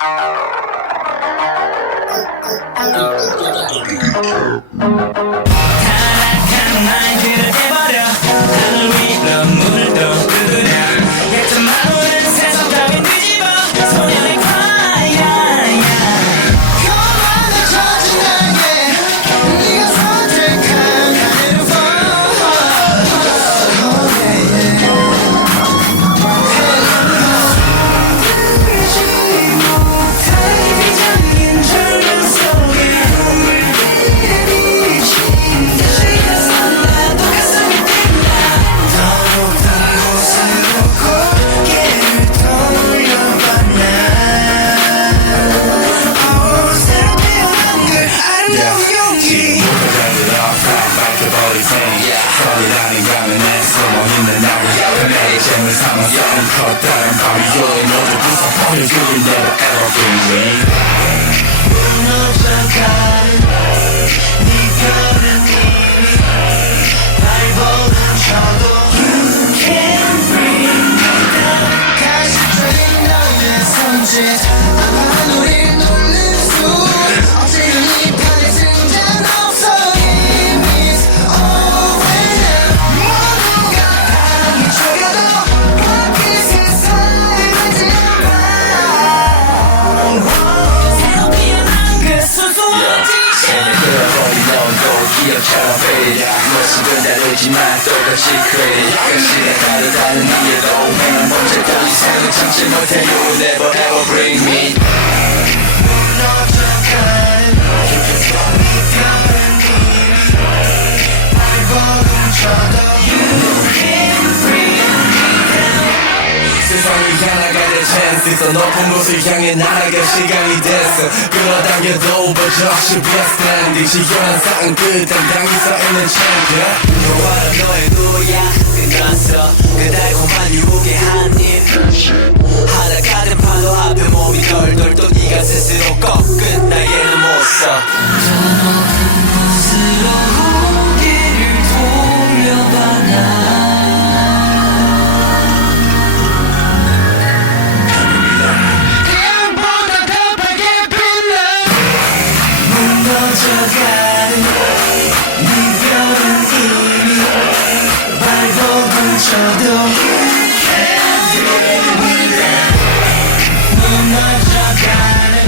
Thank you. 내 잼을 삼아서 커다란 밤이 모두 부숴버려 You will never ever bring me 무너져가는 네 별은 이미 날 보는 저도 You can bring me down 다시 트인 너의 손짓 아마 우릴 fade 모습은 다르지만 똑같이 시간 다르다는 이해도 행운 범죄 더 이상은 있어. 높은 곳을 향해 날아갈 시간이 됐어. 끌어당겨도 버저 없이 best landing 시원한 상은 그 당당히 서 있는 champion. 좋아요 너의 누구야 끝났어 그 달콤한 유혹 미쳐도 You can't deal with it 무너져가는